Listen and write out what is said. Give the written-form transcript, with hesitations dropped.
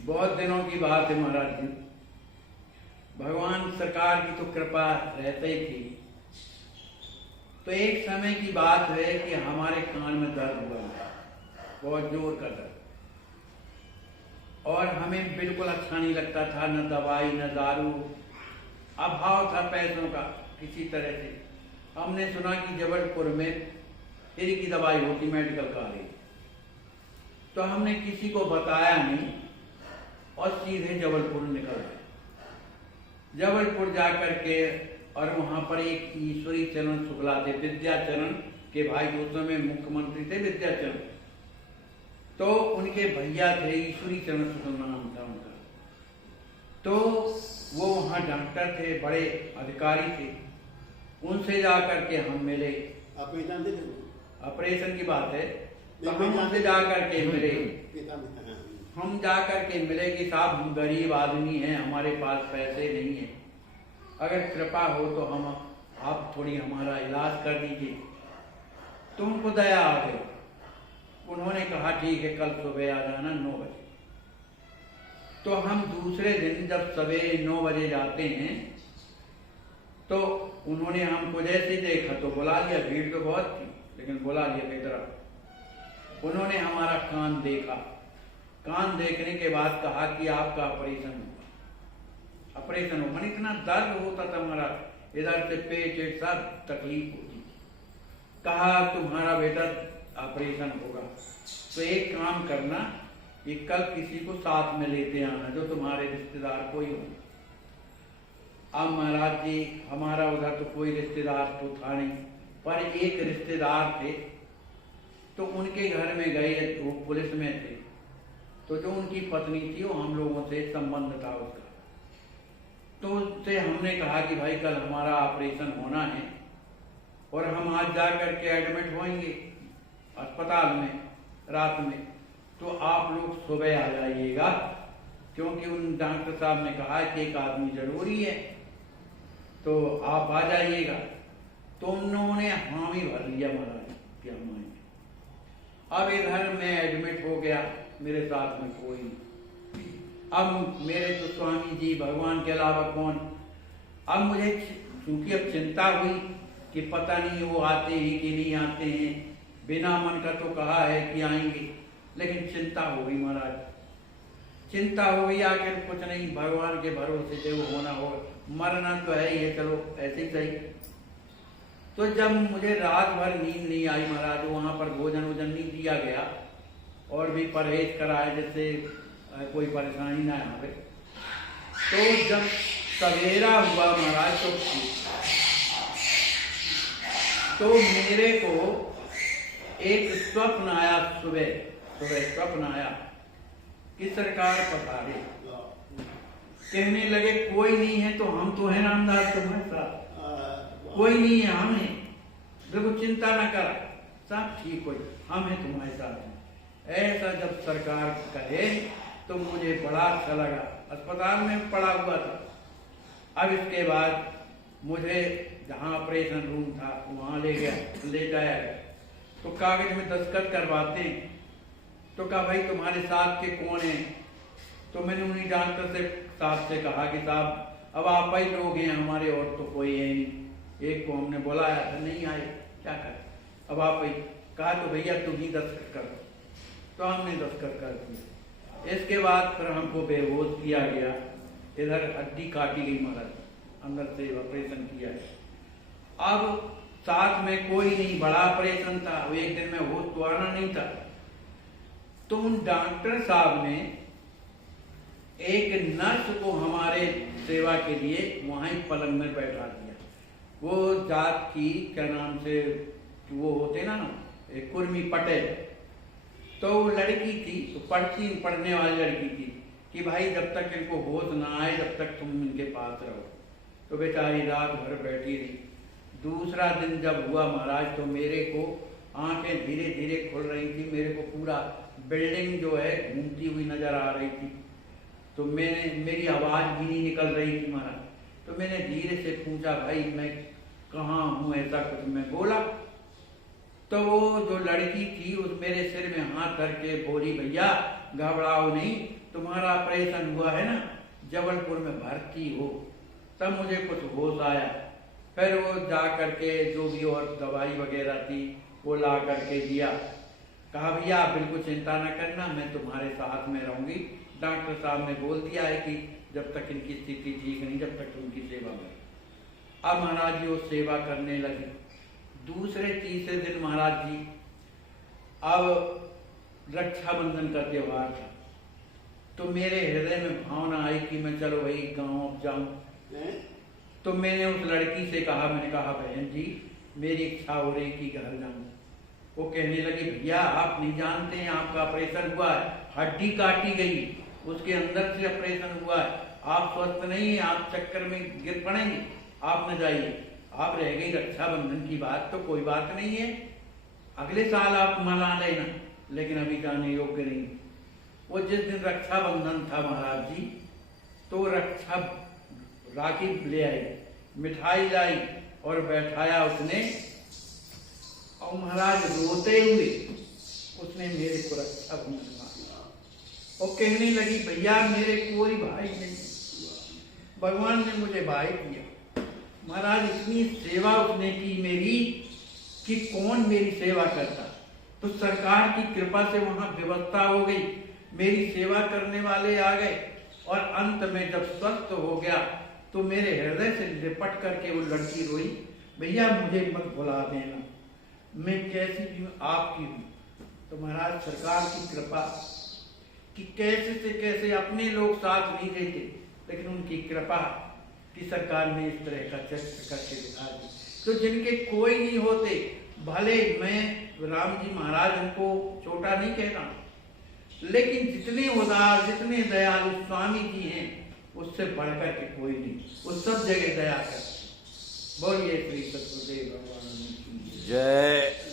बहुत दिनों की बात है महाराज जी। भगवान सरकार की तो कृपा रहते ही थी। तो एक समय की बात है कि हमारे कान में दर्द हुआ, बहुत जोर का दर्द, और हमें बिल्कुल अच्छा नहीं लगता था, न दवाई न दारू, अभाव था पैसों का किसी तरह से। हमने सुना कि जबलपुर में फ्री की दवाई होती मेडिकल कॉलेज, तो हमने किसी को बताया नहीं और सीधे जबलपुर निकल गए। जबलपुर जाकर के और वहाँ पर एक ईश्वरी चरण शुक्ला थे, विद्याचरण के भाई, उस समय मुख्यमंत्री थे विद्याचरण, तो उनके भैया थे, ईश्वरी चरण शुक्ला नाम था उनका। तो वो वहाँ डॉक्टर थे, बड़े अधिकारी थे, उनसे जाकर के हम मिले। ऑपरेशन की बात है, तो हम उनसे जाकर के मिले। हम जाकर के मिले कि साहब हम गरीब आदमी हैं, हमारे पास पैसे नहीं हैं, अगर कृपा हो तो हम आप थोड़ी हमारा इलाज कर दीजिए। तो उनको दया आ गई, उन्होंने कहा ठीक है कल सुबह आ जाना 9 बजे। तो हम दूसरे दिन जब सवेरे 9 बजे जाते हैं तो उन्होंने हमको जैसे देखा तो बुला लिया, भीड़ तो बहुत थी लेकिन बुला लिया मेरी तरफ। उन्होंने हमारा कान देखा, कान देखने के बाद कहा कि आपका ऑपरेशन होगा, ऑपरेशन होगा। इतना दर्द होता था हमारा, इधर से पेट सब तकलीफ होती। कहा तुम्हारा बेटा ऑपरेशन होगा, तो एक काम करना कि कल किसी को साथ में लेते आना जो तुम्हारे रिश्तेदार कोई हो। अब महाराज जी हमारा उधर तो कोई रिश्तेदार तो था नहीं, पर एक रिश्तेदार थे, तो उनके घर में गए, वो पुलिस में थे, तो जो उनकी पत्नी थी वो हम लोगों से संबंध था उसका। तो उससे हमने कहा कि भाई कल हमारा ऑपरेशन होना है और हम आज जा करके एडमिट होंगे अस्पताल में रात में, तो आप लोग सुबह आ जाइएगा, क्योंकि उन डॉक्टर साहब ने कहा कि एक आदमी जरूरी है, तो आप आ जाइएगा। तो उन्होंने हामी भर लिया महाराज कि हम आएंगे। अब इधर मैं एडमिट हो गया, मेरे साथ में कोई नहीं। अब मेरे तो स्वामी जी भगवान के अलावा कौन। अब मुझे क्योंकि अब चिंता हुई कि पता नहीं वो आते हैं कि नहीं आते हैं, बिना मन का तो कहा है कि आएंगे, लेकिन चिंता हो गई महाराज, चिंता हो गई। आखिर कुछ नहीं, भगवान के भरोसे से वो होना हो, मरना तो है ही है, चलो ऐसे ही सही। तो जब मुझे रात भर नींद नहीं आई महाराज, वहाँ पर भोजन वोजन नहीं दिया गया और भी परहेज कराया जिससे कोई परेशानी ना आवे। तो जब सवेरा हुआ महाराज तो मेरे को एक स्वप्न आया, सुबह स्वप्न आया कि सरकार पधारे। कहने लगे कोई नहीं है तो हम तो है रामदास तुम्हारे साथ, कोई नहीं है, हम हैं, देखो चिंता न कर, सब ठीक हो, हम हैं तुम्हारे साथ। ऐसा जब सरकार कहे तो मुझे बड़ा अच्छा लगा। अस्पताल में पड़ा हुआ था। अब इसके बाद मुझे जहाँ ऑपरेशन रूम था वहाँ ले जाया गया, तो कागज में दस्तखत करवाते हैं। तो कहा भाई तुम्हारे साथ के कौन है। तो मैंने उन्हीं डॉक्टर से साहब से कहा कि साहब अब आप ही लोग हैं हमारे, और तो कोई है नहीं। एक को हमने बुलाया था, नहीं आए, क्या करें, अब आप ही। कहा तो भैया तुम ही दस्तखत कर दो। तो हमने दस्तखत कर दिया। इसके बाद फिर हमको बेहोश किया गया, इधर हड्डी काटी गई महाराज, अंदर से ऑपरेशन किया है। अब साथ में कोई नहीं, बड़ा ऑपरेशन था, एक दिन में होश तो आना नहीं था। तो उन डॉक्टर साहब ने एक नर्स को हमारे सेवा के लिए वहीं पलंग में बैठा दिया। वो जात की क्या नाम से वो होते ना, एक कुर्मी पटेल, तो वो लड़की थी, तो पढ़ने वाली लड़की थी कि भाई जब तक इनको होश ना आए जब तक तुम इनके पास रहो। तो बेचारी रात भर बैठी रही। दूसरा दिन जब हुआ महाराज तो मेरे को आंखें धीरे धीरे खुल रही थी, मेरे को पूरा बिल्डिंग जो है घूमती हुई नजर आ रही थी। तो मेरी आवाज भी नहीं निकल रही थी महाराज। तो मैंने धीरे से पूछा भाई मैं कहाँ हूँ, ऐसा कुछ मैं बोला। तो वो जो लड़की थी उस मेरे सिर में हाथ धर के बोली, भैया घबराओ नहीं, तुम्हारा ऑपरेशन हुआ है ना, जबलपुर में भर्ती हो। तब मुझे कुछ होश आया, फिर वो जा करके जो भी और दवाई वगैरह थी वो ला करके दिया। कहा भैया आप बिल्कुल चिंता न करना, मैं तुम्हारे साथ में रहूंगी। डॉक्टर साहब ने बोल दिया है कि जब तक इनकी स्थिति ठीक नहीं, जब तक उनकी सेवा में। अब महाराज जी वो सेवा करने लगे। दूसरे तीसरे दिन महाराज जी, अब रक्षाबंधन का त्योहार था, तो मेरे हृदय में भावना आई कि मैं चलो वही गांव अब जाऊं। तो मैंने उस लड़की से कहा, मैंने कहा बहन जी मेरी इच्छा हो रही कि घर जाऊं। वो कहने लगी, भैया आप नहीं जानते हैं, आपका ऑपरेशन हुआ है, हड्डी काटी गई, उसके अंदर से ऑपरेशन हुआ है, आप स्वस्थ नहीं है, आप चक्कर में गिर पड़ेंगे, आप न जाइए। आप रह गई रक्षाबंधन की बात तो कोई बात नहीं है, अगले साल आप मना लेना, लेकिन अभी जाने योग्य नहीं। वो जिस दिन रक्षाबंधन था महाराज जी, तो राखी ले आई, मिठाई लाई और बैठाया उसने, और महाराज रोते हुए उसने मेरे को रक्षाबंधन मांगा और कहने लगी, भैया मेरे कोई भाई नहीं, भगवान ने मुझे भाई दिया। महाराज इतनी सेवा उसने की मेरी कि कौन मेरी सेवा करता। तो सरकार की कृपा से वहां व्यवस्था हो गई, मेरी सेवा करने वाले आ गए, और अंत में जब स्वस्थ हो गया तो मेरे हृदय से लिपट करके वो लड़की रोई, भैया मुझे मत भुला देना, मैं कैसी भी आपकी हूँ। तो महाराज सरकार की कृपा कि कैसे से कैसे अपने लोग साथ नहीं देते, लेकिन उनकी कृपा कि सरकार ने इस तरह का चरित्र करके दिखा दी। तो जिनके कोई नहीं होते, भले मैं राम जी महाराज उनको छोटा नहीं कह रहा, लेकिन जितने उदार जितने दयालु स्वामी जी हैं उससे बढ़कर के कोई नहीं, वो सब जगह दया करते। बोलिए श्री सतगुरुदेव भगवान की जय।